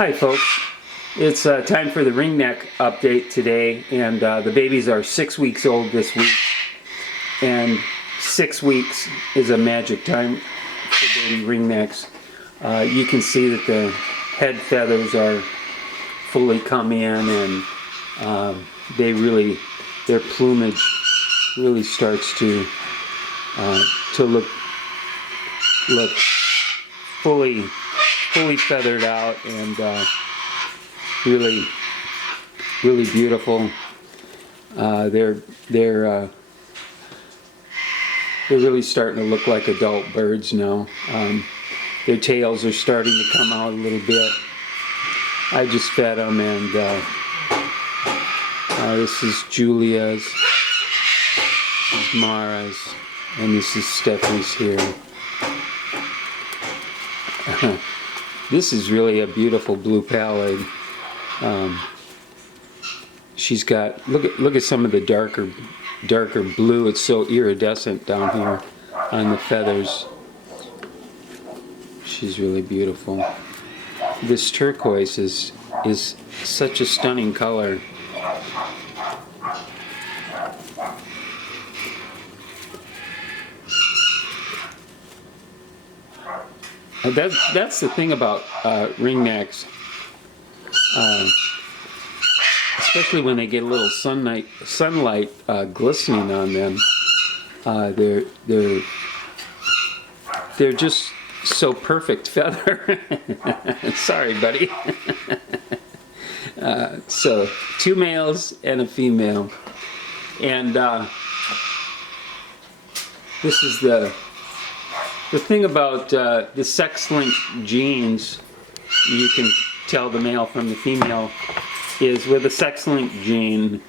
Hi folks, it's time for the ringneck update today, and the babies are 6 weeks old this week, and 6 weeks is a magic time for baby ringnecks. You can see that the head feathers are fully come in, and their plumage really starts to look fully feathered out and really beautiful. They're really starting to look like adult birds now. Their tails are starting to come out a little bit. I just fed them, and this is Julia's, this is Mara's, and this is Stephanie's here. This is really a beautiful blue pallid. She's got, look at some of the darker blue. It's so iridescent down here on the feathers. She's really beautiful. This turquoise is such a stunning color. That's the thing about ringnecks, especially when they get a little sunlight glistening on them. They're just so perfect feather. Sorry, buddy. So 2 males and a female, and this is the thing about the sex-linked genes. You can tell the male from the female is with a sex-linked gene,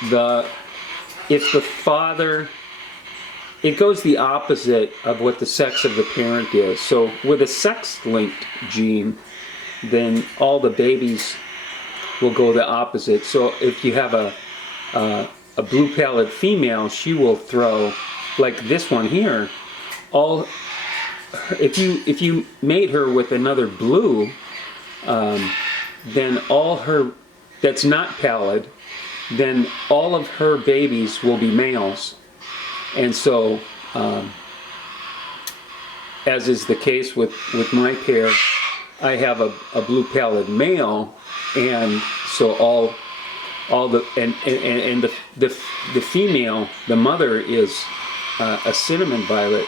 if the father, it goes the opposite of what the sex of the parent is. So with a sex-linked gene, then all the babies will go the opposite. So if you have a blue pallid female, she will throw, like this one here, if you mate her with another blue, then all her, that's not pallid, then all of her babies will be males. And so, as is the case with my pair, I have a blue pallid male, and so all the and the female, the mother is a cinnamon violet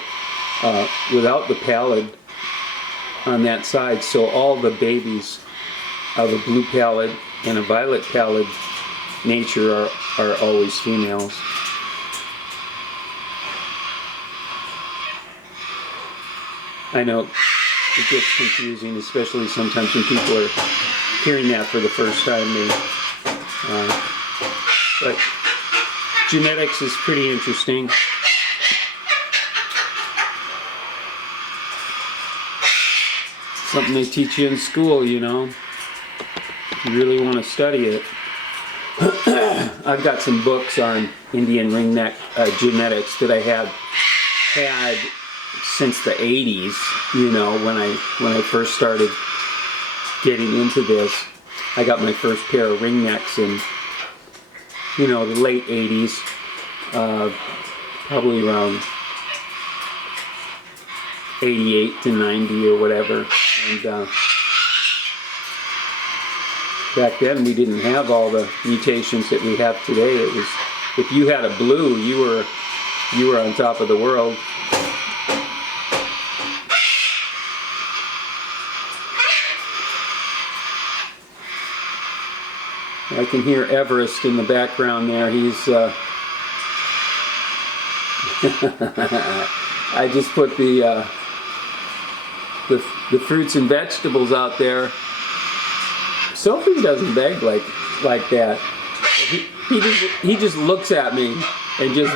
without the pallid on that side. So all the babies of a blue pallid and a violet pallid nature are always females. I know it gets confusing, especially sometimes when people are hearing that for the first time. But genetics is pretty interesting. Something they teach you in school, you know. You really want to study it. I've got some books on Indian ringneck genetics that I had since the 80s, you know, when I first started getting into this. I got my first pair of ringnecks in, you know, the late 80s, probably around 88 to 90 or whatever. And back then we didn't have all the mutations that we have today. It was, if you had a blue, you were on top of the world. I can hear Everest in the background there. He's I just put the fruits and vegetables out there. Sophie doesn't beg like that. He just looks at me and just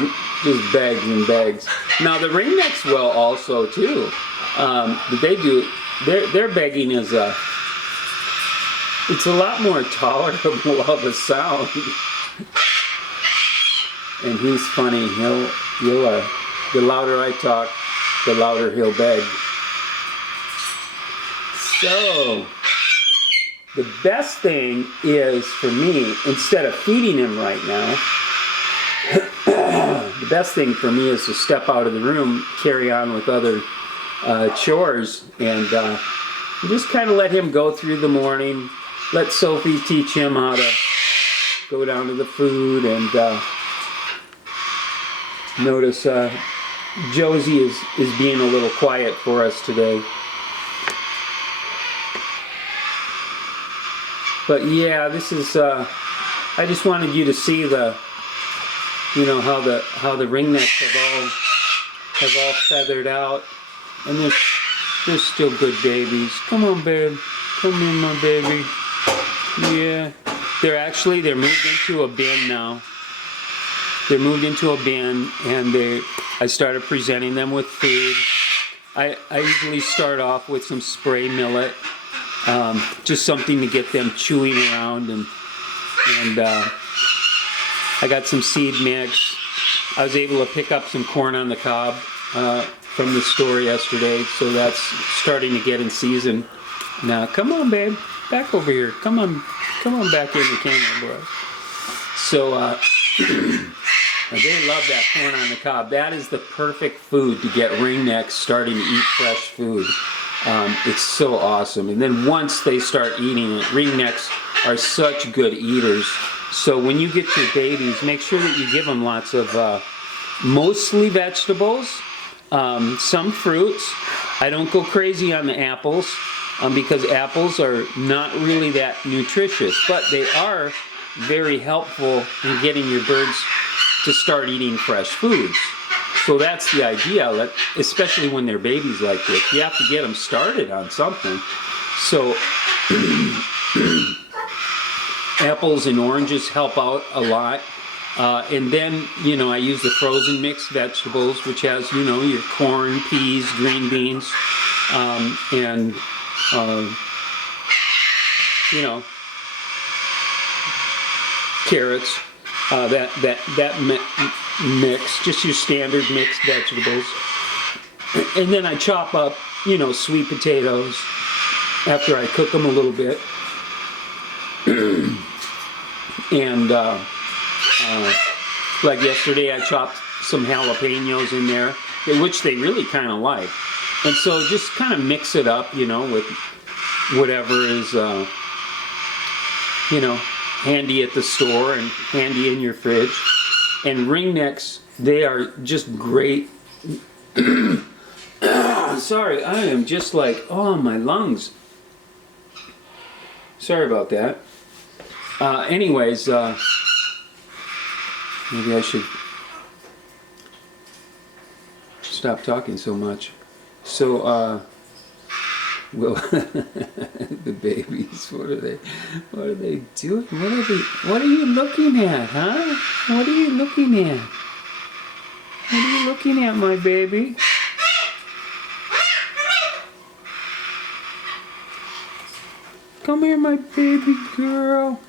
begs and begs. Now the ringnecks will also too. They do. Their begging is it's a lot more tolerable of a sound. And he's funny. The louder I talk, the louder he'll beg. So, the best thing is for me, instead of feeding him right now, the best thing for me is to step out of the room, carry on with other chores, and just kind of let him go through the morning. Let Sophie teach him how to go down to the food, and notice Josie is being a little quiet for us today. But yeah, this is, I just wanted you to see the, you know, how the ringnecks have all feathered out. And they're still good babies. Come on, babe. Come here, my baby. Yeah. They're moved into a bin now. They're moved into a bin, and I started presenting them with food. I usually start off with some spray millet. Just something to get them chewing around, and I got some seed mix. I was able to pick up some corn on the cob from the store yesterday, so that's starting to get in season. Now, come on, babe, back over here. Come on back in the camera, bro. So they love that corn on the cob. That is the perfect food to get ringnecks starting to eat fresh food. It's so awesome. And then once they start eating it, ringnecks are such good eaters. So when you get your babies, make sure that you give them lots of mostly vegetables, some fruits. I don't go crazy on the apples because apples are not really that nutritious, but they are very helpful in getting your birds to start eating fresh foods. So that's the idea, especially when they're babies like this. You have to get them started on something. So apples and oranges help out a lot. And then, you know, I use the frozen mixed vegetables, which has, you know, your corn, peas, green beans, and, you know, carrots. That mix, just your standard mixed vegetables. And then I chop up, you know, sweet potatoes after I cook them a little bit. And like yesterday, I chopped some jalapenos in there, which they really kind of like. And so just kind of mix it up, you know, with whatever is, you know, handy at the store and handy in your fridge. And ringnecks, they are just great. Sorry, I am just like, oh, my lungs. Sorry about that. Anyways, maybe I should stop talking so much. So, well, the babies, what are they doing? What are you looking at, huh? What are you looking at? What are you looking at, my baby? Come here, my baby girl.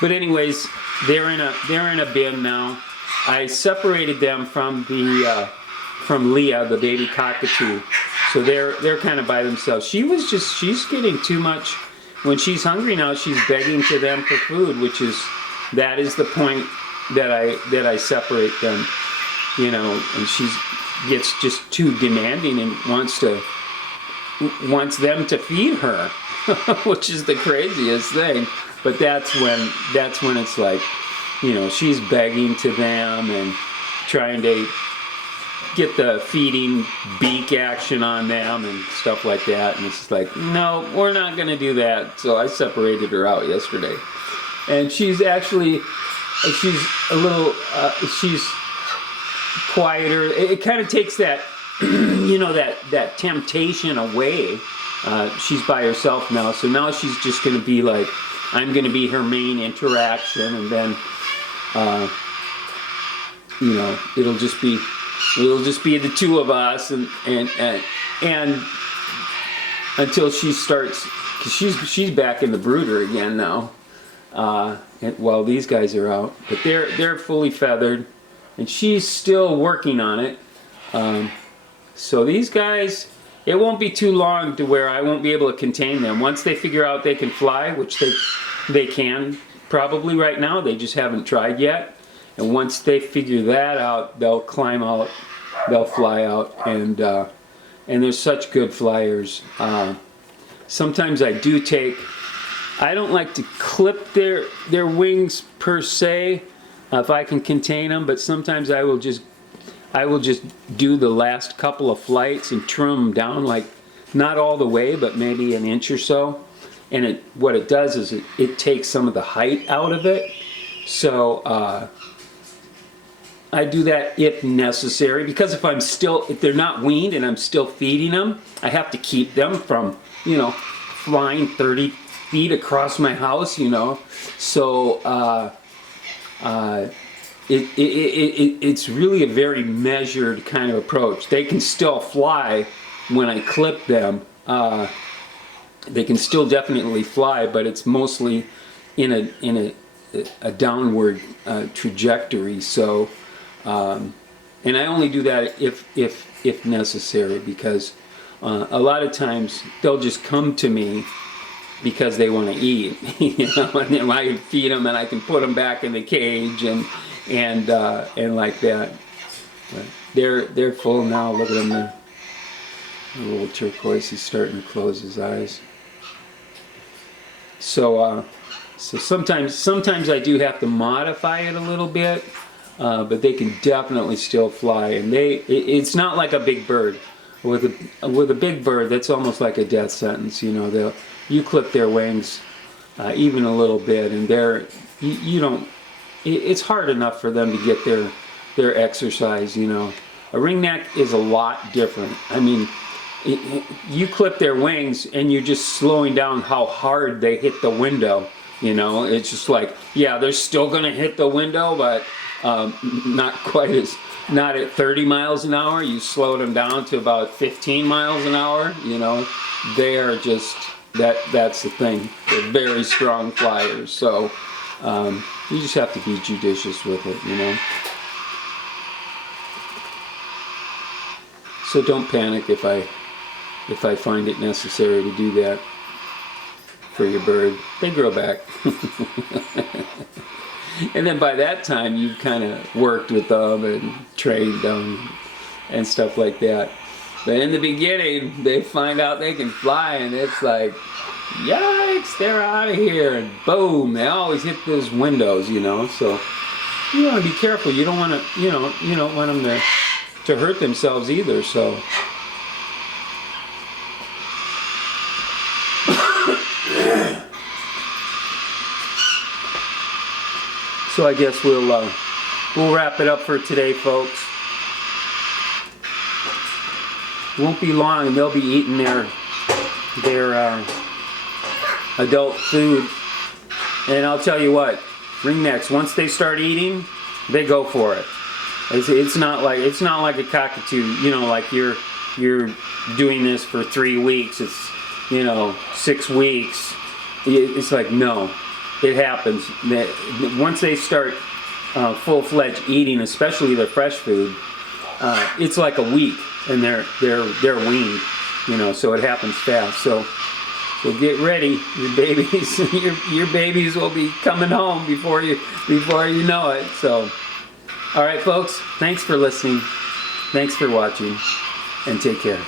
But anyways, they're in a bin now. I separated them from Leah, the baby cockatoo. So they're kind of by themselves. She's getting too much. When she's hungry now, she's begging to them for food, that is the point that I separate them, you know, and she gets just too demanding and wants them to feed her, which is the craziest thing. But that's when it's like, you know, she's begging to them and trying to get the feeding beak action on them and stuff like that. And it's like, no, we're not going to do that. So I separated her out yesterday. And she's a little, she's quieter. It kind of takes that, you know, that temptation away. She's by herself now. So now she's just going to be like, I'm going to be her main interaction, and then, you know, it'll just be the two of us, and until she starts, because she's back in the brooder again now, while these guys are out. But they're fully feathered, and she's still working on it. So these guys, it won't be too long to where I won't be able to contain them. Once they figure out they can fly, which they can probably right now, they just haven't tried yet. And once they figure that out, they'll climb out, they'll fly out, and they're such good flyers. Sometimes I do I don't like to clip their wings per se, if I can contain them, but sometimes I will just do the last couple of flights and trim them down, like not all the way, but maybe an inch or so. And what it does is it takes some of the height out of it. So I do that if necessary, because if they're not weaned and I'm still feeding them, I have to keep them from, flying 30 feet across my house, So it's really a very measured kind of approach. They can still fly when I clip them. They can still definitely fly, but it's mostly in a downward trajectory. So, and I only do that if necessary, because a lot of times they'll just come to me because they want to eat, and then I can feed them and I can put them back in the cage and like that. But they're full now. Look at them. The little turquoise. He's starting to close his eyes. So sometimes I do have to modify it a little bit, but they can definitely still fly. And it's not like a big bird. With a big bird, that's almost like a death sentence. You clip their wings even a little bit, and it's hard enough for them to get their exercise. A ringneck is a lot different. I mean, you clip their wings and you're just slowing down how hard they hit the window. It's just like, yeah, they're still gonna hit the window, but not at 30 miles an hour. You slow them down to about 15 miles an hour. They are just that's the thing. They're very strong flyers. So you just have to be judicious with it. So don't panic if I find it necessary to do that for your bird. They grow back. And then by that time, you've kind of worked with them and trained them and stuff like that. But in the beginning, they find out they can fly, and it's like, yikes, they're out of here. And boom, they always hit those windows, So you want to be careful. You don't want to, you don't want them to hurt themselves either. So. So I guess we'll wrap it up for today, folks. It won't be long, and they'll be eating their adult food. And I'll tell you what, ringnecks, once they start eating, they go for it. It's not like a cockatoo. Like you're doing this for 3 weeks. It's 6 weeks. It's like, no. It happens. Once they start full-fledged eating, especially their fresh food, it's like a week, and they're weaned. So it happens fast. So get ready, your babies. your babies will be coming home before you know it. So, all right, folks. Thanks for listening. Thanks for watching, and take care.